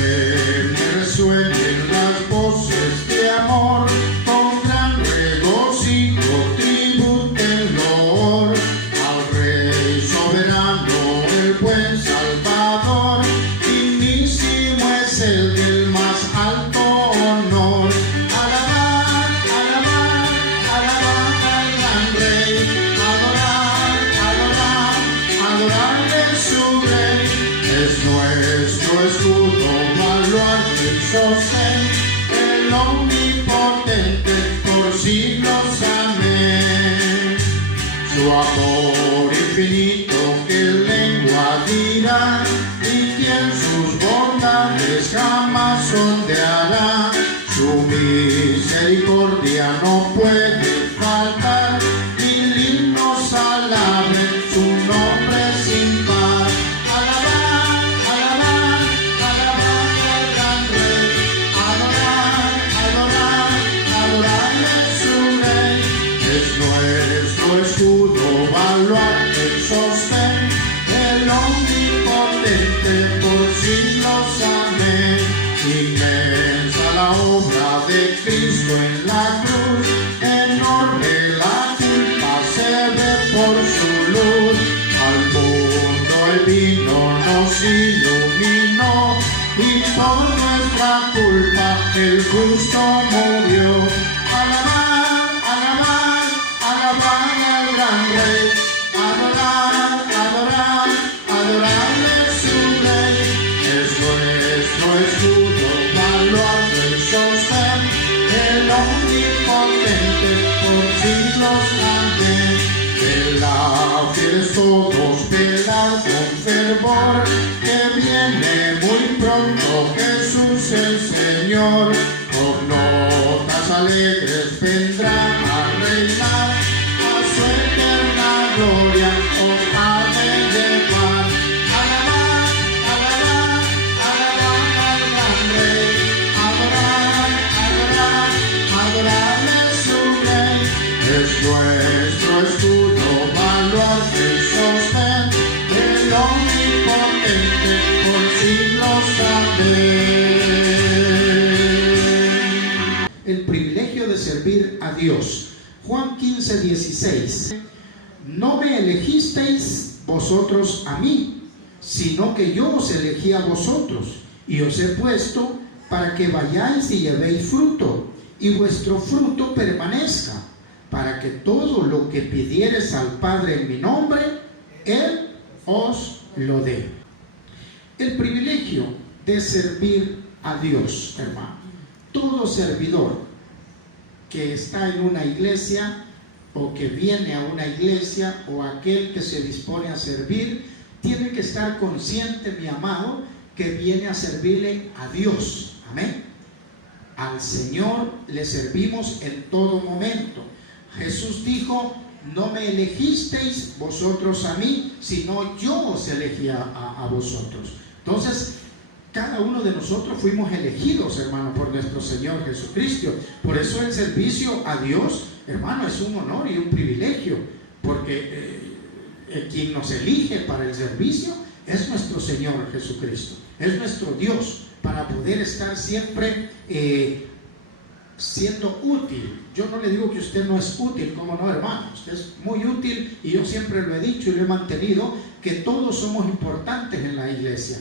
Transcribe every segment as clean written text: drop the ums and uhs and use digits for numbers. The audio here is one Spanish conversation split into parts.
que me resuenen las voces de amor, con gran regocijo tributen loor al Rey soberano, el buen Salvador. Dignísimo es el del más alto honor. Alabar, alabar, alabar al gran Rey. Adorar, adorar, adorarle su Rey. Es nuestro escudo, baluarte y sostén, el omnipotente por siglos. Amén. Su amor infinito que lengua dirá, y quien sus bondades jamás sondeará. Su misericordia no puede faltar, mil himnos alaben su nombre sin par. Alabar, alabar, alabar al gran Rey. Adorar, adorar, adorarle su Rey. Es nuestro escudo, baluarte y sostén, el omnipotente por siglos. Amén. Inmensa la obra de Cristo en la cruz, enorme la culpa se ve por su luz. Al mundo el vino nos iluminó, y por nuestra culpa el justo murió. Alabar, alabar, alabar al gran Rey. Adorar, adorar, adorarle su Rey. Es nuestro escudo, baluarte y sostén, el omnipotente por siglos. Amén. De la fieles todos velar con fervor, que viene muy pronto Jesús el Señor. Con notas alegres vendrá a reinar, a su eterna gloria os ha de llevar. Alabar, alabar, alabar al gran Rey. Adorar, adorar, adorarle su Rey. Es nuestro escudo, baluarte y sostén, el omnipotente por siglos. Amén. El privilegio de servir a Dios. Juan 15:16. No me elegisteis vosotros a mí, sino que yo os elegí a vosotros, y os he puesto para que vayáis y llevéis fruto, y vuestro fruto permanezca, para que todo lo que pidiereis al Padre en mi nombre, Él os lo dé. El privilegio de servir a Dios, hermano. Todo servidor que está en una iglesia, o que viene a una iglesia, o aquel que se dispone a servir, tiene que estar consciente, mi amado, que viene a servirle a Dios. Amén. Al Señor le servimos en todo momento. Jesús dijo: no me elegisteis vosotros a mí, sino yo os elegí a vosotros. Entonces, cada uno de nosotros fuimos elegidos, hermano, por nuestro Señor Jesucristo. Por eso el servicio a Dios, hermano, es un honor y un privilegio, porque quien nos elige para el servicio es nuestro Señor Jesucristo, es nuestro Dios, para poder estar siempre siendo útil. Yo no le digo que usted no es útil, ¿cómo no, hermano? Usted es muy útil, y yo siempre lo he dicho y lo he mantenido, que todos somos importantes en la iglesia.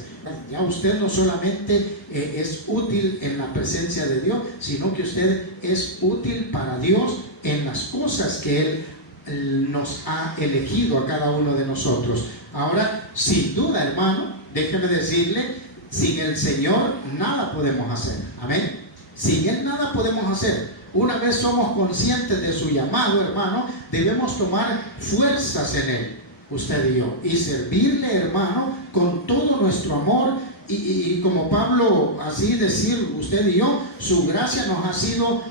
Ya usted no solamente es útil en la presencia de Dios, sino que usted es útil para Dios en las cosas que Él nos ha elegido a cada uno de nosotros. Ahora, sin duda, hermano, déjeme decirle, sin el Señor nada podemos hacer. Amén. Sin Él nada podemos hacer. Una vez somos conscientes de su llamado, hermano, debemos tomar fuerzas en Él, usted y yo, y servirle, hermano, con todo nuestro amor. Y como Pablo, así decir, usted y yo, su gracia no ha sido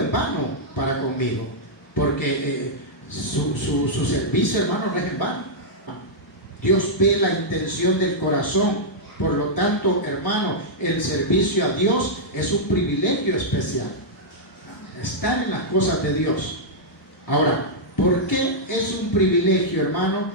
en vano para conmigo, porque su servicio, hermano, no es en vano. Dios ve la intención del corazón. Por lo tanto, hermano, el servicio a Dios es un privilegio especial. Estar en las cosas de Dios. Ahora, ¿por qué es un privilegio, hermano?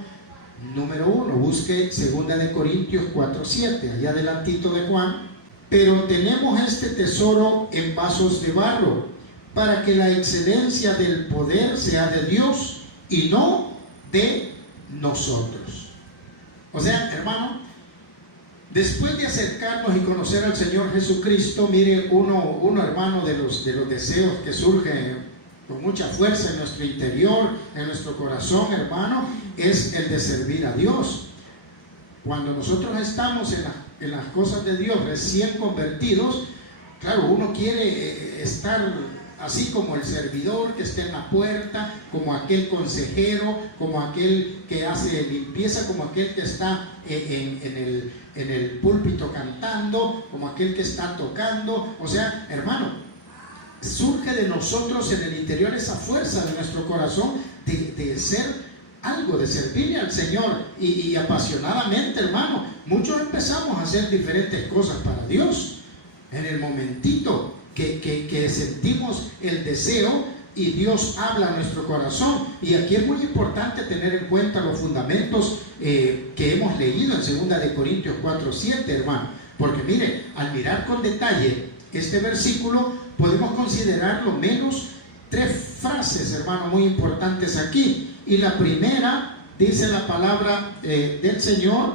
Número uno, busque 2 Corintios 4:7, allá adelantito de Juan. pero tenemos este tesoro en vasos de barro, para que la excelencia del poder sea de Dios y no de nosotros. O sea, hermano, después de acercarnos y conocer al Señor Jesucristo, mire, uno hermano, de los deseos que surgen con mucha fuerza en nuestro interior, en nuestro corazón, hermano, es el de servir a Dios. Cuando nosotros estamos en las cosas de Dios, recién convertidos, claro, uno quiere estar así como el servidor que está en la puerta, como aquel consejero, como aquel que hace limpieza, como aquel que está en el púlpito cantando, como aquel que está tocando. O sea, hermano, surge de nosotros en el interior esa fuerza de nuestro corazón de ser algo, de servirle al Señor y apasionadamente, hermano. Muchos empezamos a hacer diferentes cosas para Dios en el momentito que sentimos el deseo y Dios habla a nuestro corazón. Y aquí es muy importante tener en cuenta los fundamentos que hemos leído en 2 Corintios 4:7, hermano, porque mire, al mirar con detalle este versículo podemos considerar lo menos 3 frases, hermano, muy importantes aquí. Y la primera dice la palabra del Señor: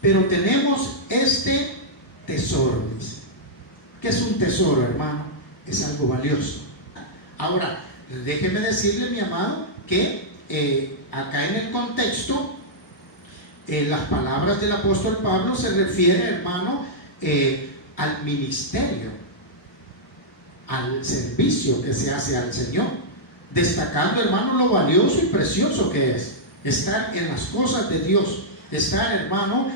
pero tenemos este tesoro, dice. ¿Qué es un tesoro, hermano? Es algo valioso. Ahora, déjeme decirle, mi amado, que acá en el contexto, las palabras del apóstol Pablo se refieren, hermano, al ministerio, al servicio que se hace al Señor, destacando, hermano, lo valioso y precioso que es estar en las cosas de Dios, estar, hermano,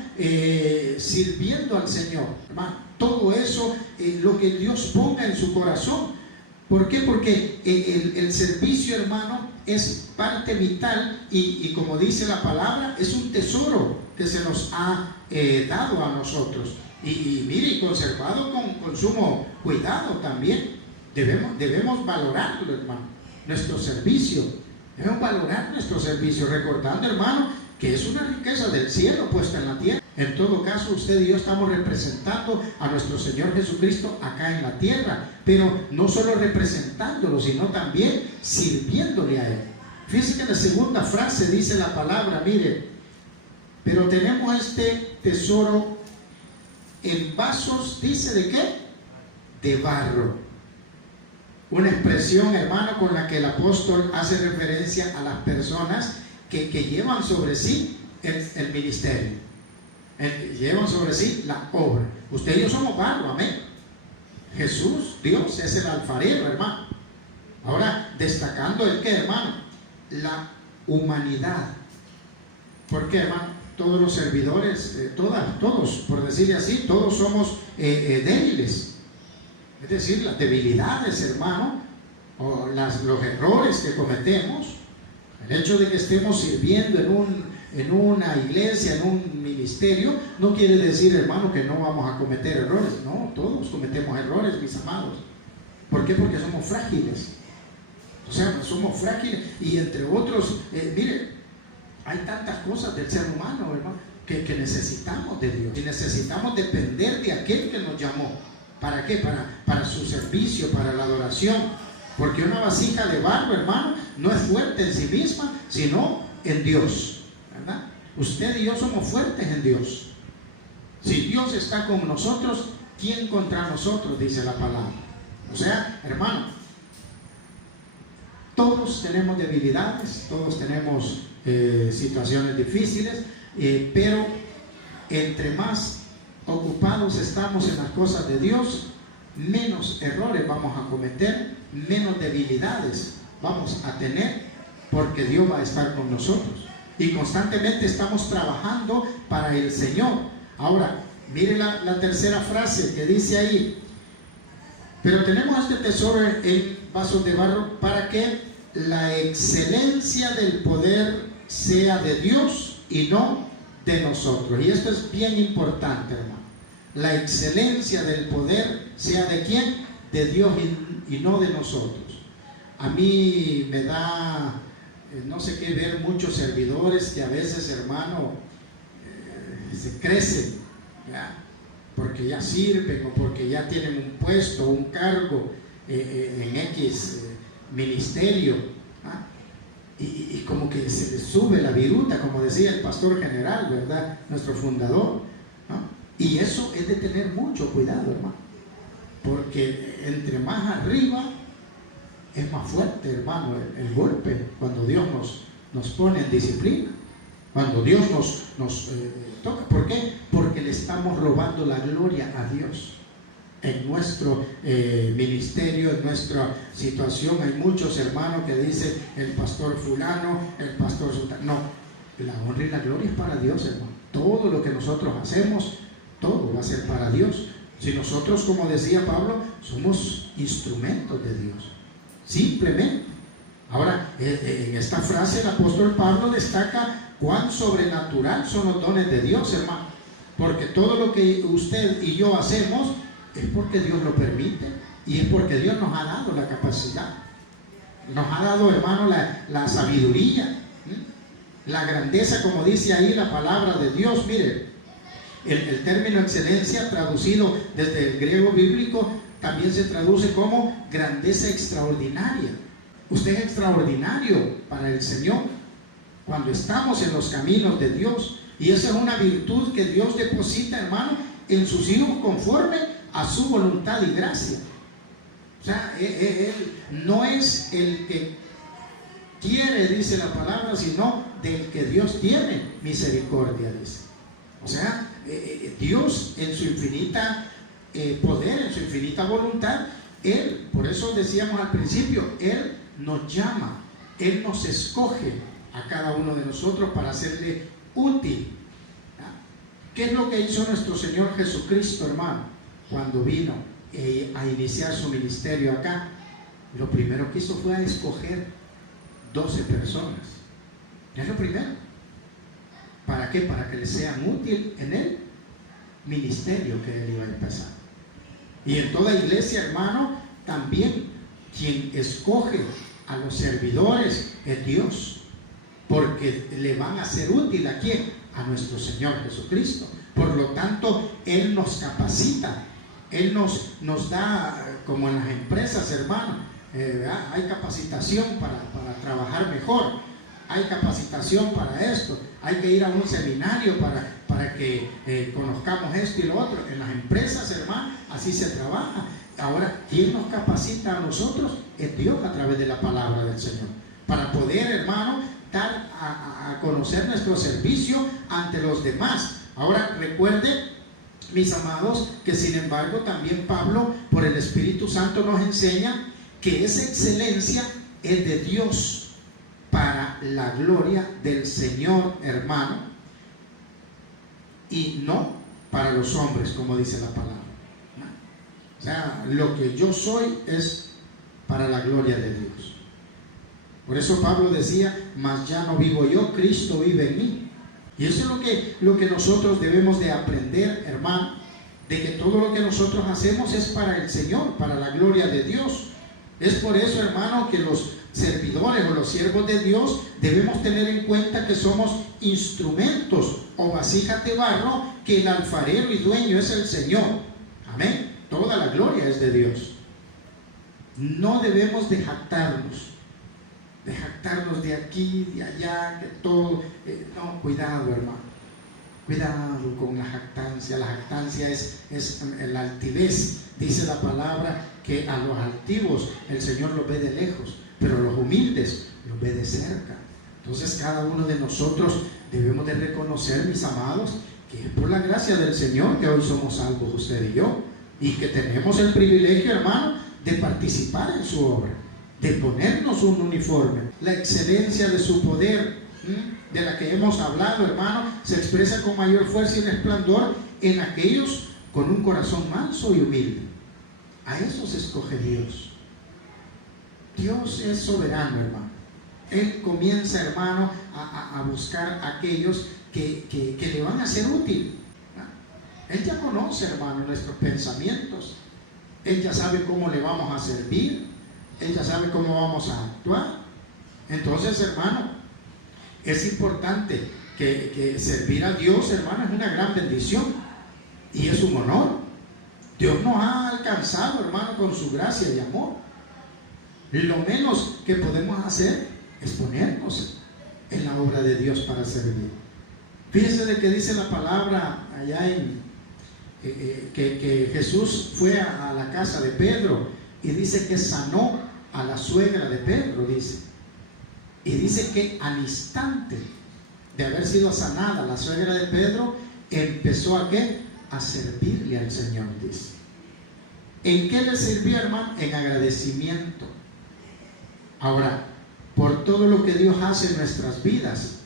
sirviendo al Señor, hermano. Todo eso, lo que Dios ponga en su corazón. ¿Por qué? Porque el servicio, hermano, es parte vital y como dice la palabra, es un tesoro que se nos ha dado a nosotros. Y mire, conservado con sumo cuidado también. Debemos valorarlo, hermano, nuestro servicio. Debemos valorar nuestro servicio, recordando, hermano, que es una riqueza del cielo puesta en la tierra. En todo caso, usted y yo estamos representando a nuestro Señor Jesucristo acá en la tierra, pero no solo representándolo, sino también sirviéndole a Él. Fíjense que en la segunda frase dice la palabra, mire, pero tenemos este tesoro en vasos, dice, ¿de qué? De barro. Una expresión, hermano, con la que el apóstol hace referencia a las personas que llevan sobre sí el ministerio. Llevan sobre sí la obra. Usted y yo somos barro, amén. Jesús, Dios, es el alfarero, hermano. Ahora, destacando el que, hermano, la humanidad. ¿Por qué, hermano? Todos los servidores, todos, por decirle así, todos somos débiles. Es decir, las debilidades, hermano, o los errores que cometemos. El hecho de que estemos sirviendo en una iglesia, en un ministerio, no quiere decir, hermano, que no vamos a cometer errores. No, todos cometemos errores, mis amados. ¿Por qué? Porque somos frágiles. O sea, somos frágiles. Y entre otros, mire, hay tantas cosas del ser humano, hermano, que necesitamos de Dios. Y necesitamos depender de aquel que nos llamó. ¿Para qué? Para su servicio, para la adoración. Porque una vasija de barro, hermano, no es fuerte en sí misma, sino en Dios, ¿verdad? Usted y yo somos fuertes en Dios. Si Dios está con nosotros, ¿quién contra nosotros? Dice la palabra. O sea, hermano, todos tenemos debilidades, todos tenemos situaciones difíciles, pero entre más ocupados estamos en las cosas de Dios, menos errores vamos a cometer, menos debilidades vamos a tener, porque Dios va a estar con nosotros y constantemente estamos trabajando para el Señor. Ahora, mire la tercera frase que dice ahí: pero tenemos este tesoro en vasos de barro para que la excelencia del poder sea de Dios y no de nosotros. Y esto es bien importante, hermano. La excelencia del poder sea de ¿quién? De Dios y no de nosotros. A mí me da no sé qué ver muchos servidores que a veces, hermano, se crecen, ¿ya? porque ya sirven o porque ya tienen un puesto, un cargo en X ministerio, ¿ah? Y como que se les sube la viruta, como decía el pastor general, ¿verdad? Nuestro fundador, ¿no? Y eso es de tener mucho cuidado, hermano, porque entre más arriba es más fuerte, hermano, el golpe cuando Dios nos pone en disciplina, cuando Dios nos toca. ¿Por qué? Porque le estamos robando la gloria a Dios. En nuestro ministerio, en nuestra situación, hay muchos hermanos que dicen el pastor fulano, el pastor sultano. No, la honra y la gloria es para Dios, hermano. Todo lo que nosotros hacemos, todo va a ser para Dios. Si nosotros, como decía Pablo, somos instrumentos de Dios, simplemente. Ahora, en esta frase el apóstol Pablo destaca cuán sobrenatural son los dones de Dios, hermano, porque todo lo que usted y yo hacemos es porque Dios lo permite y es porque Dios nos ha dado la capacidad, nos ha dado, hermano, la sabiduría, la grandeza, como dice ahí la palabra de Dios. Mire, el término excelencia, traducido desde el griego bíblico, también se traduce como grandeza extraordinaria. Usted es extraordinario para el Señor cuando estamos en los caminos de Dios, y esa es una virtud que Dios deposita, hermano, en sus hijos conforme a su voluntad y gracia. O sea, él no es el que quiere, dice la palabra, sino del que Dios tiene misericordia, dice. O sea, Dios en su infinita poder, en su infinita voluntad, Él, por eso decíamos al principio, Él nos llama, Él nos escoge a cada uno de nosotros para hacerle útil. ¿Qué es lo que hizo nuestro Señor Jesucristo, hermano, cuando vino a iniciar su ministerio acá? Lo primero que hizo fue a escoger 12 personas. Es lo primero. ¿Para qué? Para que les sean útil en el ministerio que Él iba a empezar. Y en toda iglesia, hermano, también quien escoge a los servidores es Dios, porque le van a ser útil ¿a quién? A nuestro Señor Jesucristo. Por lo tanto, Él nos capacita, Él nos da, como en las empresas, hermano, hay capacitación para trabajar mejor, hay capacitación para esto, hay que ir a un seminario para que conozcamos esto y lo otro. En las empresas, hermano, así se trabaja. Ahora, ¿quién nos capacita a nosotros? Es Dios, a través de la palabra del Señor, para poder, hermano, dar a conocer nuestro servicio ante los demás. Ahora, recuerde, mis amados, que sin embargo también Pablo, por el Espíritu Santo, nos enseña que esa excelencia es de Dios para la gloria del Señor, hermano, y no para los hombres, como dice la palabra. O sea, lo que yo soy es para la gloria de Dios. Por eso Pablo decía, mas ya no vivo yo, Cristo vive en mí. Y eso es lo que nosotros debemos de aprender, hermano, de que todo lo que nosotros hacemos es para el Señor, para la gloria de Dios. Es por eso, hermano, que los servidores o los siervos de Dios debemos tener en cuenta que somos instrumentos o vasijas de barro, que el alfarero y dueño es el Señor. Amén. Toda la gloria es de Dios. No debemos de jactarnos de aquí, de allá, que todo. No, cuidado, hermano. Cuidado con la jactancia. La jactancia es la altivez. Dice la palabra que a los altivos el Señor los ve de lejos, pero a los humildes los ve de cerca. Entonces, cada uno de nosotros debemos de reconocer, mis amados, que es por la gracia del Señor que hoy somos salvos, usted y yo, y que tenemos el privilegio, hermano, de participar en su obra, de ponernos un uniforme. La excelencia de su poder, de la que hemos hablado, hermano, se expresa con mayor fuerza y resplandor en aquellos con un corazón manso y humilde. A esos escoge Dios. Dios es soberano, hermano. Él comienza, hermano, a buscar a aquellos que le van a ser útil. Él ya conoce, hermano, nuestros pensamientos. Él ya sabe cómo le vamos a servir. Él ya sabe cómo vamos a actuar. Entonces, hermano, es importante que servir a Dios, hermano, es una gran bendición. Y es un honor. Dios nos ha alcanzado, hermano, con su gracia y amor. Lo menos que podemos hacer es ponernos en la obra de Dios para servir. Fíjense de que dice la palabra allá en que Jesús fue a la casa de Pedro y dice que sanó a la suegra de Pedro, dice. Y dice que al instante de haber sido sanada la suegra de Pedro, empezó a ¿qué? A servirle al Señor, dice. ¿En qué le sirvió, hermano? En agradecimiento. Ahora, por todo lo que Dios hace en nuestras vidas,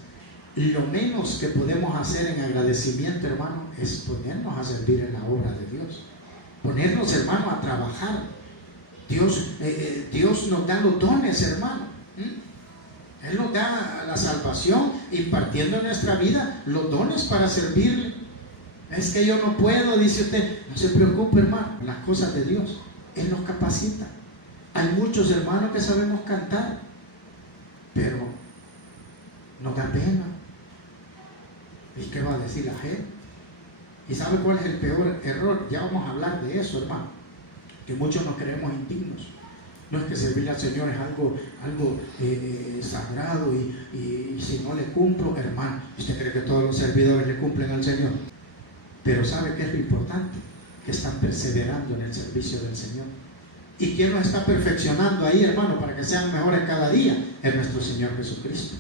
lo menos que podemos hacer en agradecimiento, hermano, es ponernos a servir en la obra de Dios. Ponernos, hermano, a trabajar. Dios nos da los dones, hermano. Él nos da la salvación, impartiendo en nuestra vida los dones para servirle. Es que yo no puedo, dice usted. No se preocupe, hermano, las cosas de Dios, Él nos capacita. Hay muchos hermanos que sabemos cantar, pero nos da pena. ¿Y qué va a decir la gente? ¿Y sabe cuál es el peor error? Ya vamos a hablar de eso, hermano. Que muchos nos creemos indignos. No es que servirle al Señor es algo sagrado y si no le cumplo, hermano, ¿usted cree que todos los servidores le cumplen al Señor? Pero ¿sabe qué es lo importante? Que están perseverando en el servicio del Señor. ¿Y quién nos está perfeccionando ahí, hermano, para que sean mejores cada día? Es nuestro Señor Jesucristo.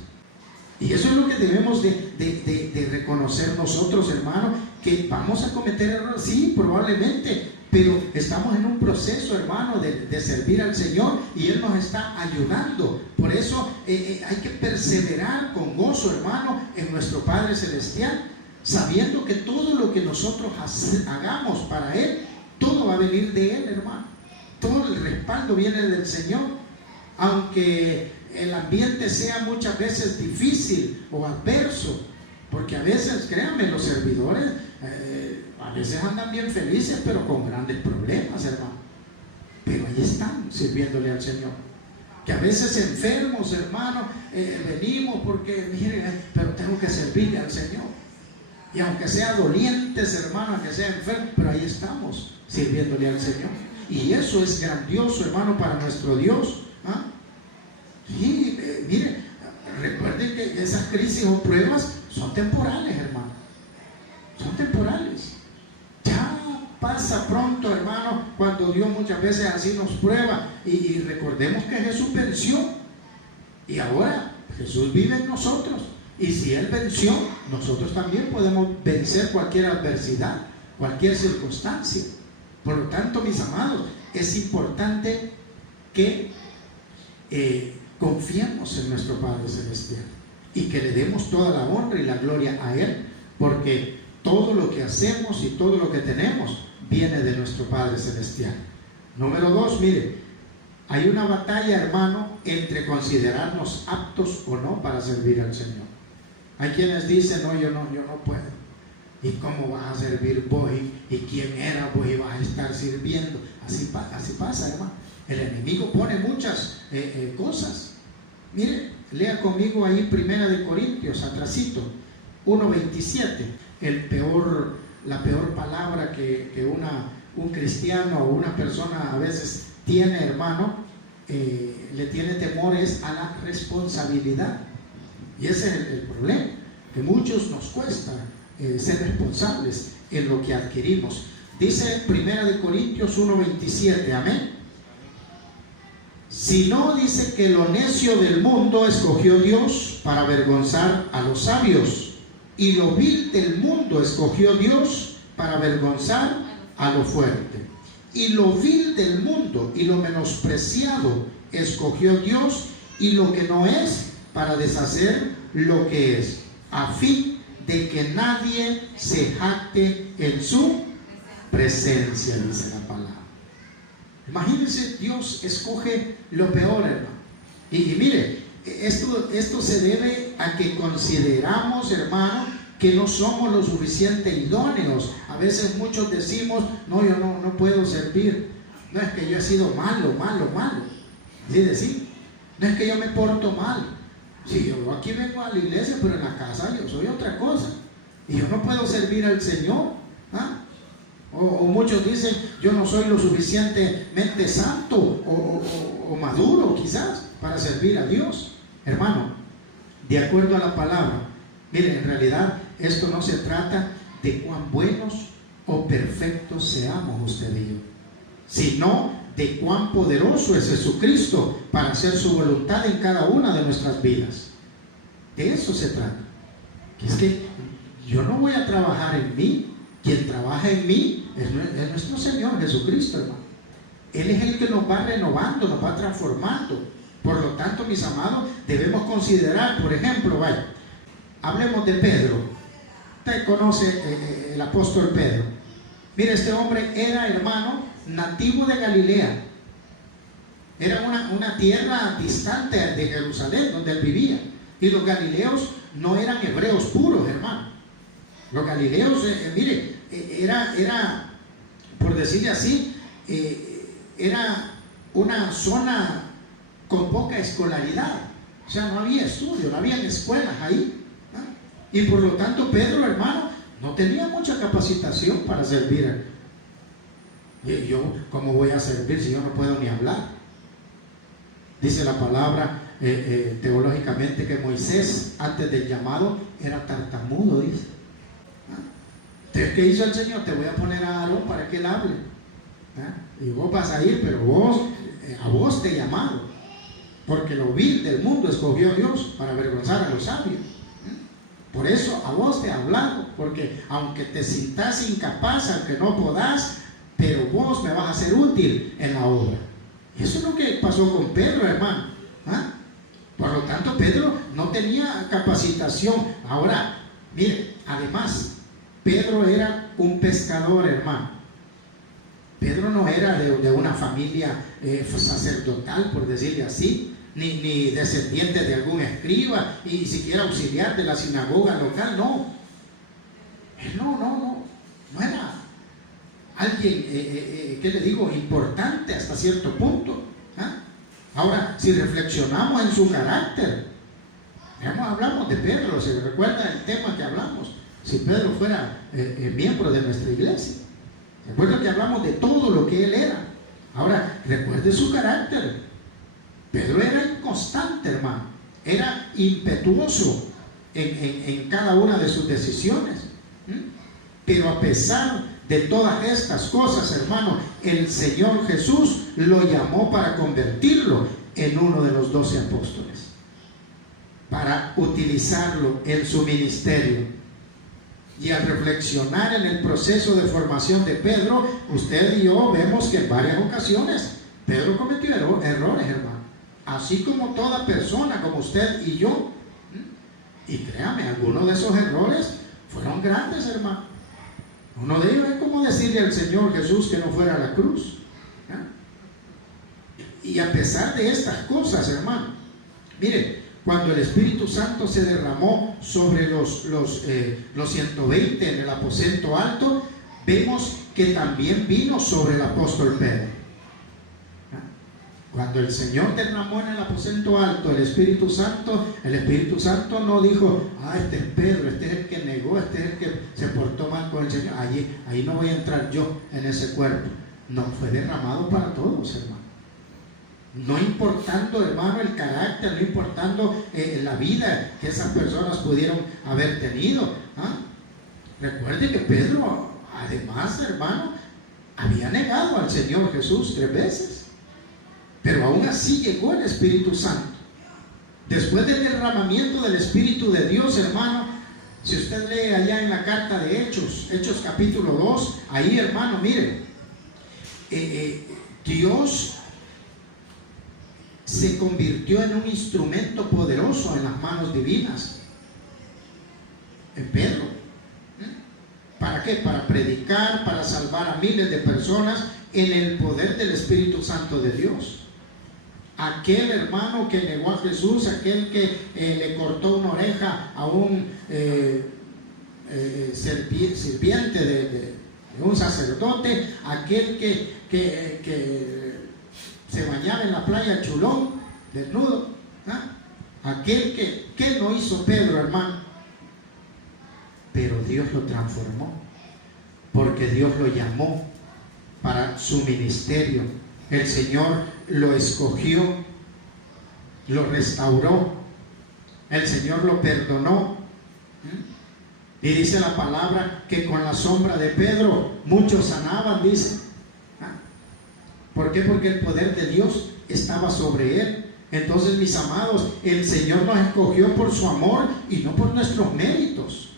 Y eso es lo que debemos de reconocer nosotros, hermano, que vamos a cometer errores, sí, probablemente, pero estamos en un proceso, hermano, de servir al Señor y Él nos está ayudando. Por eso hay que perseverar con gozo, hermano, en nuestro Padre Celestial, sabiendo que todo lo que nosotros hagamos para Él, todo va a venir de Él, hermano. Todo el respaldo viene del Señor. Aunque el ambiente sea muchas veces difícil o adverso, porque a veces, créanme, los servidores a veces andan bien felices, pero con grandes problemas, hermano. Pero ahí están sirviéndole al Señor. Que a veces enfermos, hermano, venimos porque, miren, pero tengo que servirle al Señor. Y aunque sea dolientes, hermano, aunque sea enfermos, pero ahí estamos sirviéndole al Señor. Y eso es grandioso, hermano, para nuestro Dios. ¿Ah? Sí, mire, recuerden que esas crisis o pruebas son temporales, hermano. Son temporales. Ya pasa pronto, hermano, cuando Dios muchas veces así nos prueba. Y recordemos que Jesús venció. Y ahora Jesús vive en nosotros. Y si Él venció, nosotros también podemos vencer cualquier adversidad, cualquier circunstancia. Por lo tanto, mis amados, es importante que confiemos en nuestro Padre Celestial y que le demos toda la honra y la gloria a Él, porque todo lo que hacemos y todo lo que tenemos viene de nuestro Padre Celestial. Número 2, mire, hay una batalla, hermano, entre considerarnos aptos o no para servir al Señor. Hay quienes dicen, no, yo no puedo. ¿Y cómo vas a servir vos? ¿Y quién era vos y vas a estar sirviendo? Así pasa, hermano. El enemigo pone muchas cosas. Mire, lea conmigo ahí 1 Corintios, atrasito, 1:27. La peor palabra que un cristiano o una persona a veces tiene, hermano, le tiene temor es a la responsabilidad. Y ese es el problema, que muchos nos cuesta ser responsables en lo que adquirimos. Dice 1 Corintios 1:27, amén. Si no, dice que lo necio del mundo escogió Dios para avergonzar a los sabios, y lo vil del mundo escogió Dios para avergonzar a lo fuerte. Y lo vil del mundo y lo menospreciado escogió Dios, y lo que no es, para deshacer lo que es, a fin de que nadie se jacte en su presencia, dice la palabra. Imagínense, Dios escoge lo peor, hermano. Y mire, esto se debe a que consideramos, hermano, que no somos lo suficiente idóneos. A veces muchos decimos, no, yo no puedo servir. No es que yo he sido malo. ¿Sí decir? No es que yo me porto mal. Si yo aquí vengo a la iglesia, pero en la casa yo soy otra cosa. Y yo no puedo servir al Señor. ¿Ah? O muchos dicen, yo no soy lo suficientemente santo o maduro quizás para servir a Dios. Hermano, de acuerdo a la palabra, miren, en realidad esto no se trata de cuán buenos o perfectos seamos usted y yo, sino de cuán poderoso es Jesucristo para hacer su voluntad en cada una de nuestras vidas. De eso se trata. Es que yo no voy a trabajar en mí. Quien trabaja en mí es nuestro Señor Jesucristo, hermano. Él es el que nos va renovando, nos va transformando. Por lo tanto, mis amados, debemos considerar, por ejemplo, vaya, hablemos de Pedro. Usted conoce el apóstol Pedro. Mire, este hombre era, hermano, nativo de Galilea. Era una tierra distante de Jerusalén, donde él vivía. Y los galileos no eran hebreos puros, hermano. Los galileos, mire, era, por decirle así, era una zona con poca escolaridad. O sea, no había estudio, no había escuelas ahí, ¿no? Y por lo tanto, Pedro, hermano, no tenía mucha capacitación para servir. Y yo, ¿cómo voy a servir si yo no puedo ni hablar? Dice la palabra teológicamente que Moisés, antes del llamado, era tartamudo, dice. Entonces, ¿qué hizo el Señor? Te voy a poner a Aarón para que él hable. Y vos vas a ir, pero a vos te he llamado. Porque lo vil del mundo escogió Dios para avergonzar a los sabios. Por eso a vos te he hablado, porque aunque te sintas incapaz, aunque no podás, pero vos me vas a ser útil en la obra. Y eso es lo que pasó con Pedro, hermano. Por lo tanto, Pedro no tenía capacitación. Ahora, mire, además, Pedro era un pescador, hermano. Pedro no era de una familia sacerdotal, por decirle así, ni descendiente de algún escriba, ni siquiera auxiliar de la sinagoga local, no. Él no era alguien, ¿qué le digo?, importante hasta cierto punto. Ahora, si reflexionamos en su carácter, hablamos de Pedro, ¿se recuerda el tema que hablamos? Si Pedro fuera miembro de nuestra iglesia, recuerda que hablamos de todo lo que él era. Ahora, recuerde su carácter. Pedro era inconstante, hermano, era impetuoso en cada una de sus decisiones. Pero a pesar de todas estas cosas, hermano, el Señor Jesús lo llamó para convertirlo en uno de los 12 apóstoles, para utilizarlo en su ministerio. Y al reflexionar en el proceso de formación de Pedro, usted y yo vemos que en varias ocasiones Pedro cometió errores, hermano, así como toda persona, como usted y yo. Y créame, algunos de esos errores fueron grandes, hermano. Uno de ellos es como decirle al Señor Jesús que no fuera a la cruz. Y a pesar de estas cosas, hermano, mire, cuando el Espíritu Santo se derramó sobre los 120 en el aposento alto, vemos que también vino sobre el apóstol Pedro. Cuando el Señor derramó en el aposento alto el Espíritu Santo no dijo, este es Pedro, este es el que negó, este es el que se portó mal con el Señor, ahí no voy a entrar yo en ese cuerpo. No, fue derramado para todos, hermano. No importando, hermano, el carácter, no importando la vida que esas personas pudieron haber tenido. Recuerde que Pedro, además, hermano, había negado al Señor Jesús 3 veces. Pero aún así llegó el Espíritu Santo. Después del derramamiento del Espíritu de Dios, hermano, si usted lee allá en la carta de Hechos capítulo 2, ahí, hermano, mire, Dios se convirtió en un instrumento poderoso en las manos divinas, en Pedro. ¿Para qué? Para predicar, para salvar a miles de personas en el poder del Espíritu Santo de Dios. Aquel hermano que negó a Jesús, aquel que le cortó una oreja a un sirviente de un sacerdote, aquel que se bañaba en la playa Chulón, desnudo, aquel que no hizo Pedro, hermano, pero Dios lo transformó. porque Dios lo llamó para su ministerio. El Señor lo escogió, lo restauró, el Señor lo perdonó. Y dice la palabra que con la sombra de Pedro muchos sanaban, dice. ¿Por qué? Porque el poder de Dios estaba sobre él. Entonces, mis amados, el Señor nos escogió por su amor y no por nuestros méritos.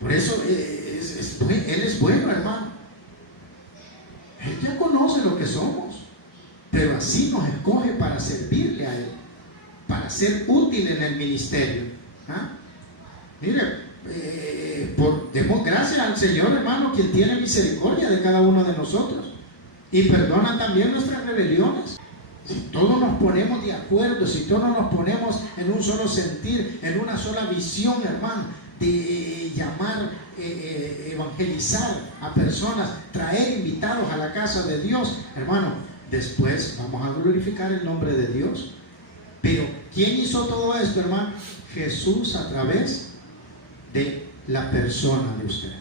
Por eso Él es bueno, hermano. Él ya conoce lo que somos, pero así nos escoge para servirle a Él, para ser útil en el ministerio. Mire, demos gracias al Señor, hermano, quien tiene misericordia de cada uno de nosotros y perdona también nuestras rebeliones. Si todos nos ponemos de acuerdo, si todos nos ponemos en un solo sentir, en una sola visión, hermano, de llamar, evangelizar a personas, traer invitados a la casa de Dios, hermano, después vamos a glorificar el nombre de Dios. Pero ¿quién hizo todo esto, hermano? Jesús, a través de la persona de usted,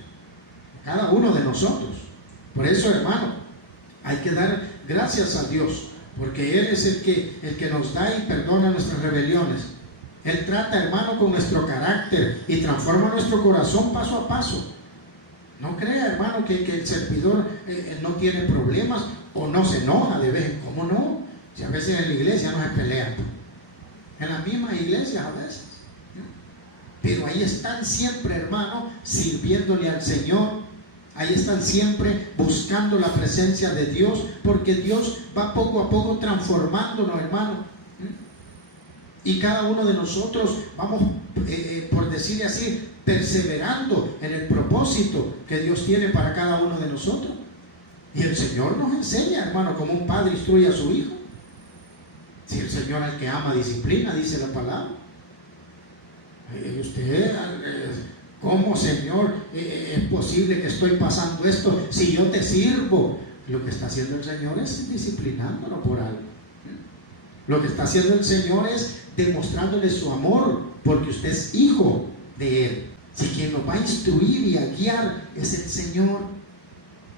cada uno de nosotros. Por eso, hermano, hay que dar gracias a Dios, porque Él es el que nos da y perdona nuestras rebeliones. Él trata, hermano, con nuestro carácter y transforma nuestro corazón paso a paso. No crea, hermano, que el servidor no tiene problemas o no se enoja de vez en cuando. ¿Cómo no? Si a veces en la iglesia no se pelean, en la misma iglesia a veces, pero ahí están siempre, hermano, sirviéndole al Señor. Ahí están siempre buscando la presencia de Dios, porque Dios va poco a poco transformándonos, hermano. Y cada uno de nosotros vamos, por decirle así, perseverando en el propósito que Dios tiene para cada uno de nosotros. Y el Señor nos enseña, hermano, como un padre instruye a su hijo. Si el Señor al que ama disciplina, dice la palabra. Usted, ¿cómo, Señor, es posible que estoy pasando esto si yo te sirvo? Lo que está haciendo el Señor es disciplinándolo por algo. Lo que está haciendo el Señor es demostrándole su amor, porque usted es hijo de Él. Si quien nos va a instruir y a guiar es el Señor.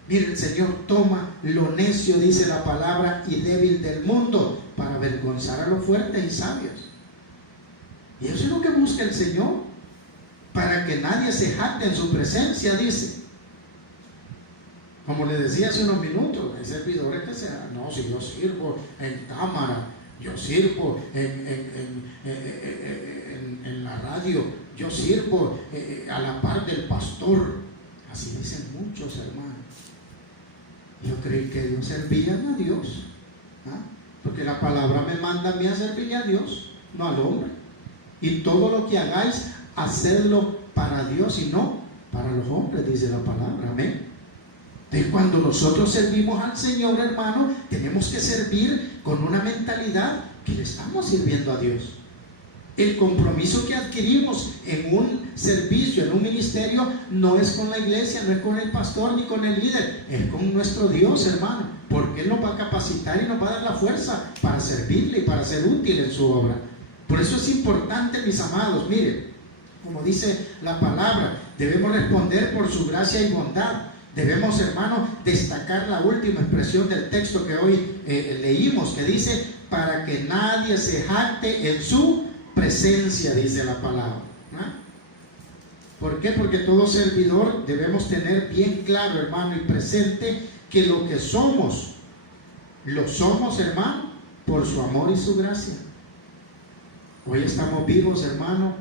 Mire, el Señor toma lo necio, dice la palabra, y débil del mundo para avergonzar a los fuertes y sabios. Y eso es lo que busca el Señor, para que nadie se jacte en su presencia, dice. Como le decía hace unos minutos, hay servidores que sean, no, si yo sirvo en cámara, yo sirvo en la radio, yo sirvo a la par del pastor. Así dicen muchos, hermanos. Yo creí que ellos servían a Dios, porque la palabra me manda a mí a servirle a Dios, no al hombre. Y todo lo que hagáis, hacedlo para Dios y no para los hombres, dice la palabra. Amén. Entonces, cuando nosotros servimos al Señor, hermano, tenemos que servir con una mentalidad que le estamos sirviendo a Dios. El compromiso que adquirimos en un servicio, en un ministerio, no es con la iglesia, no es con el pastor ni con el líder, es con nuestro Dios, hermano, porque Él nos va a capacitar y nos va a dar la fuerza para servirle y para ser útil en su obra. Por eso es importante, mis amados, miren, como dice la palabra, debemos responder por su gracia y bondad. Debemos, hermano, destacar la última expresión del texto que hoy leímos, que dice, para que nadie se jacte en su presencia, dice la palabra. ¿Por qué? Porque todo servidor debemos tener bien claro, hermano, y presente que lo que somos, lo somos, hermano, por su amor y su gracia. Hoy estamos vivos, hermano,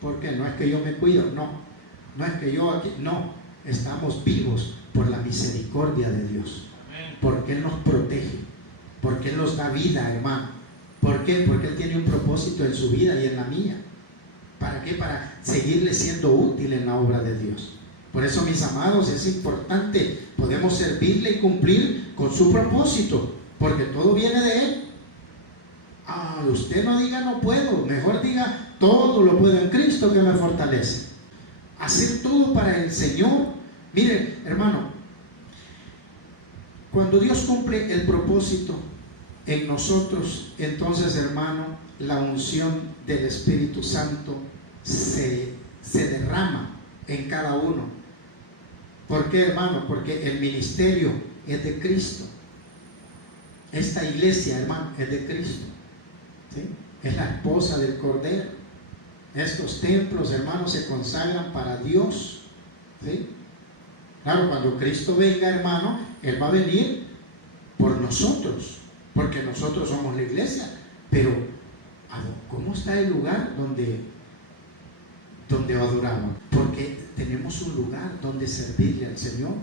porque no es que yo me cuido, no es que yo aquí, no. Estamos vivos por la misericordia de Dios, porque Él nos protege, porque Él nos da vida, hermano. ¿Por qué? Porque Él tiene un propósito en su vida y en la mía. ¿Para qué? Para seguirle siendo útil en la obra de Dios. Por eso, mis amados, es importante, podemos servirle y cumplir con su propósito, porque todo viene de Él. Usted no diga no puedo, mejor diga todo lo puedo en Cristo que me fortalece. Hacer todo para el Señor. Mire, hermano, cuando Dios cumple el propósito en nosotros, entonces, hermano, la unción del Espíritu Santo se derrama en cada uno. ¿Por qué, hermano? Porque el ministerio es de Cristo. Esta iglesia, hermano, es de Cristo, ¿sí? Es la esposa del Cordero. Estos templos, hermanos, se consagran para Dios, ¿sí? Claro, cuando Cristo venga, hermano, Él va a venir por nosotros, porque nosotros somos la iglesia. Pero ¿cómo está el lugar donde adoramos? Porque tenemos un lugar donde servirle al Señor,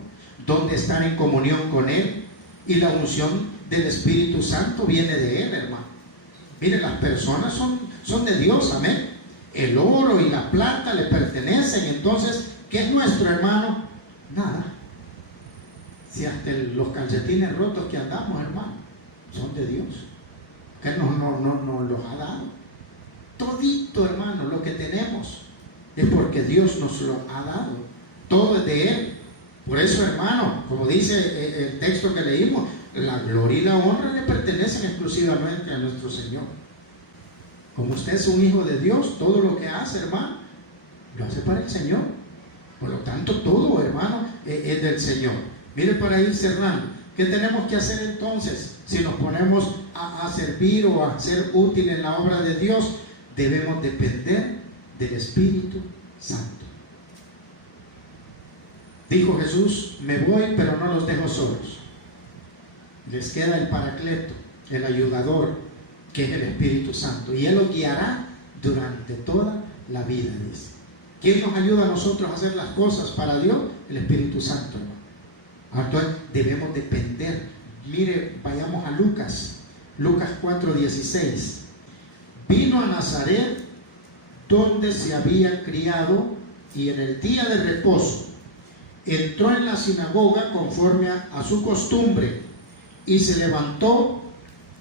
donde estar en comunión con Él, y la unción del Espíritu Santo viene de Él, hermano. Miren, las personas son de Dios, amén. El oro y la plata le pertenecen. Entonces, ¿qué es nuestro, hermano? Nada. Si hasta los calcetines rotos que andamos, hermano, son de Dios, que nos los ha dado. Todito, hermano, lo que tenemos es porque Dios nos lo ha dado. Todo es de Él. Por eso, hermano, como dice el texto que leímos, la gloria y la honra le pertenecen exclusivamente a nuestro Señor. Como usted es un hijo de Dios, todo lo que hace, hermano, lo hace para el Señor. Por lo tanto, todo, hermano, es del Señor. Mire, para ir cerrando, ¿qué tenemos que hacer entonces? Si nos ponemos a servir o a ser útil en la obra de Dios, debemos depender del Espíritu Santo. Dijo Jesús: me voy, pero no los dejo solos. Les queda el Paracleto, el ayudador, que es el Espíritu Santo, y Él los guiará durante toda la vida, dice. ¿Quién nos ayuda a nosotros a hacer las cosas para Dios? El Espíritu Santo, hermano. Entonces debemos depender. Mire, vayamos a Lucas 4:16. Vino a Nazaret, donde se había criado, y en el día de reposo entró en la sinagoga conforme a su costumbre, y se levantó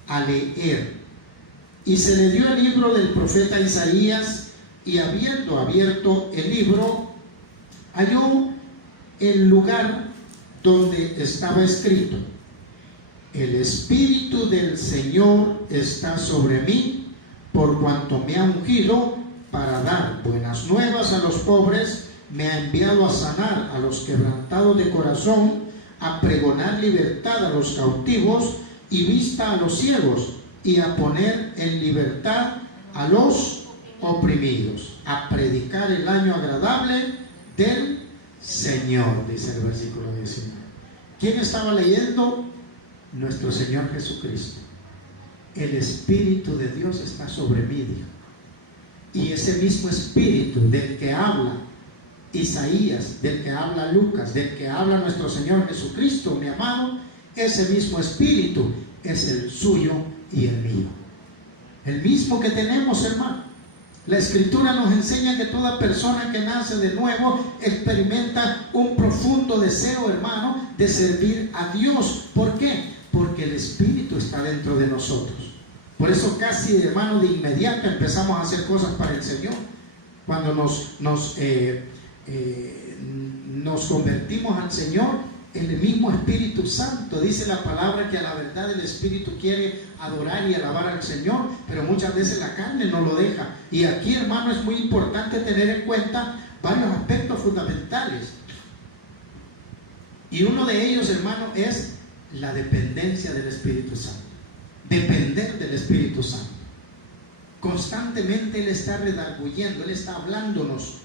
a leer. Y se le dio el libro del profeta Isaías, y habiendo abierto el libro, halló el lugar donde estaba escrito: el Espíritu del Señor está sobre mí, por cuanto me ha ungido para dar buenas nuevas a los pobres, me ha enviado a sanar a los quebrantados de corazón, a pregonar libertad a los cautivos y vista a los ciegos, y a poner en libertad a los oprimidos, a predicar el año agradable del Señor, dice el versículo 19. ¿Quién estaba leyendo? Nuestro Señor Jesucristo. El Espíritu de Dios está sobre mí, dijo. Y ese mismo Espíritu del que habla Isaías, del que habla Lucas, del que habla nuestro Señor Jesucristo, mi amado, ese mismo Espíritu es el suyo y el mío. El mismo que tenemos, hermano. La Escritura nos enseña que toda persona que nace de nuevo experimenta un profundo deseo, hermano, de servir a Dios. ¿Por qué? Porque el Espíritu está dentro de nosotros. Por eso casi, hermano, de inmediato empezamos a hacer cosas para el Señor. Cuando nos convertimos al Señor, el mismo Espíritu Santo, dice la palabra que a la verdad el Espíritu quiere adorar y alabar al Señor, pero muchas veces la carne no lo deja. Y aquí, hermano, es muy importante tener en cuenta varios aspectos fundamentales. Y uno de ellos, hermano, es la dependencia del Espíritu Santo. Depender del Espíritu Santo. Constantemente Él está redarguyendo, Él está hablándonos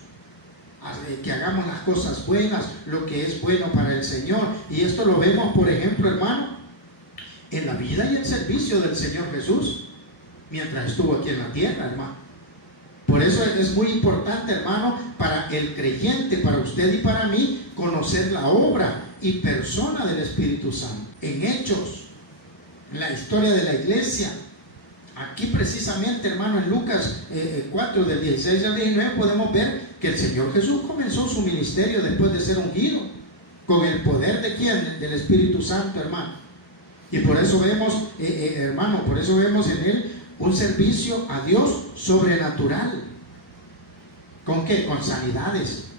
que hagamos las cosas buenas, lo que es bueno para el Señor. Y esto lo vemos, por ejemplo, hermano, en la vida y el servicio del Señor Jesús mientras estuvo aquí en la tierra, hermano. Por eso es muy importante, hermano, para el creyente, para usted y para mí, conocer la obra y persona del Espíritu Santo. En Hechos, en la historia de la iglesia, aquí precisamente, hermano, en Lucas 4 del 16 al 19 podemos ver que el Señor Jesús comenzó su ministerio después de ser ungido con el poder de ¿quién? Del Espíritu Santo, hermano. Y por eso vemos, hermano, por eso vemos en Él un servicio a Dios sobrenatural. ¿Con qué? Con sanidades,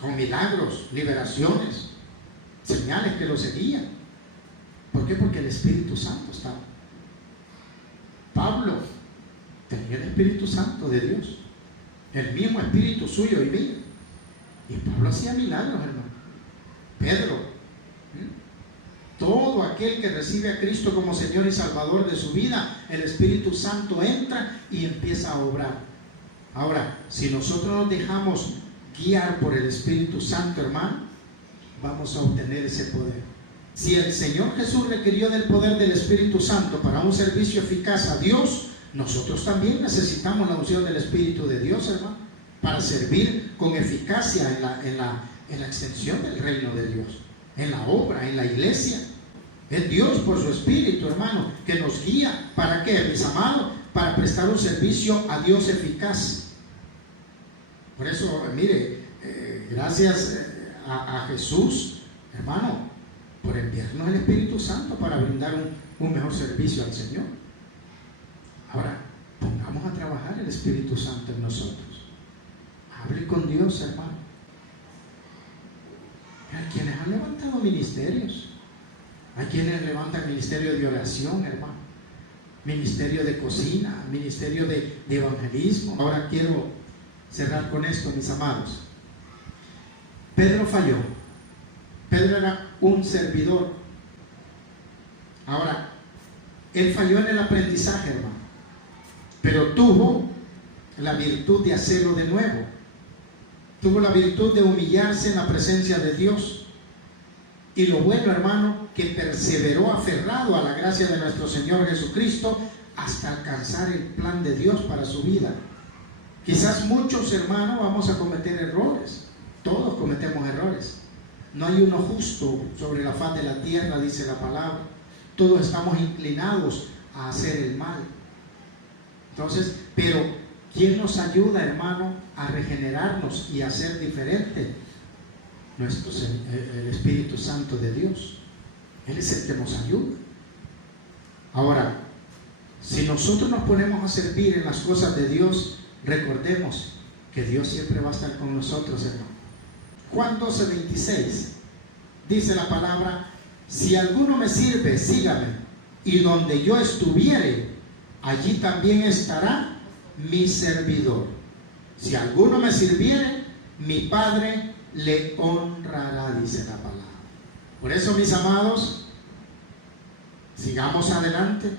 con milagros, liberaciones, señales que lo seguían. ¿Por qué? Porque el Espíritu Santo estaba. Pablo tenía el Espíritu Santo de Dios, el mismo Espíritu suyo y mío, y Pablo hacía milagros, hermano. aquel que recibe a Cristo como Señor y Salvador de su vida, el Espíritu Santo entra y empieza a obrar. Ahora, si nosotros nos dejamos guiar por el Espíritu Santo, hermano, vamos a obtener ese poder. Si el Señor Jesús requirió del poder del Espíritu Santo para un servicio eficaz a Dios, nosotros también necesitamos la unción del Espíritu de Dios, hermano, para servir con eficacia en la extensión del reino de Dios, en la obra, en la iglesia. Es Dios por su Espíritu, hermano, que nos guía. ¿Para qué, mis amados? Para prestar un servicio a Dios eficaz. Por eso, mire, gracias a Jesús, hermano, por enviarnos el Espíritu Santo para brindar un mejor servicio al Señor. Ahora, pongamos a trabajar el Espíritu Santo en nosotros. Hable con Dios, hermano. Hay quienes han levantado ministerios. Hay quienes levantan ministerio de oración, hermano. Ministerio de cocina, ministerio de evangelismo. Ahora quiero cerrar con esto, mis amados. Pedro falló. Pedro era un servidor. Ahora, él falló en el aprendizaje, hermano, pero tuvo la virtud de hacerlo de nuevo. Tuvo la virtud de humillarse en la presencia de Dios. Y lo bueno, hermano, que perseveró aferrado a la gracia de nuestro Señor Jesucristo hasta alcanzar el plan de Dios para su vida. Quizás muchos, hermanos, vamos a cometer errores. Todos cometemos errores. No hay uno justo sobre la faz de la tierra, dice la palabra. Todos estamos inclinados a hacer el mal. Entonces, pero ¿quién nos ayuda, hermano, a regenerarnos y a ser diferente? El Espíritu Santo de Dios. Él es el que nos ayuda. Ahora, si nosotros nos ponemos a servir en las cosas de Dios, recordemos que Dios siempre va a estar con nosotros, hermano. Juan 12:26 dice la palabra: si alguno me sirve, sígame, y donde yo estuviere, allí también estará mi servidor. Si alguno me sirviere, mi Padre le honrará, dice la palabra. Por eso, mis amados, sigamos adelante,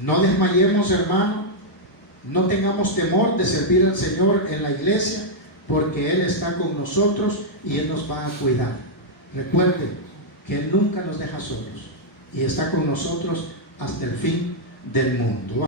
no desmayemos, hermano, no tengamos temor de servir al Señor en la iglesia, porque Él está con nosotros y Él nos va a cuidar. Recuerde que Él nunca nos deja solos y está con nosotros hasta el fin del mundo.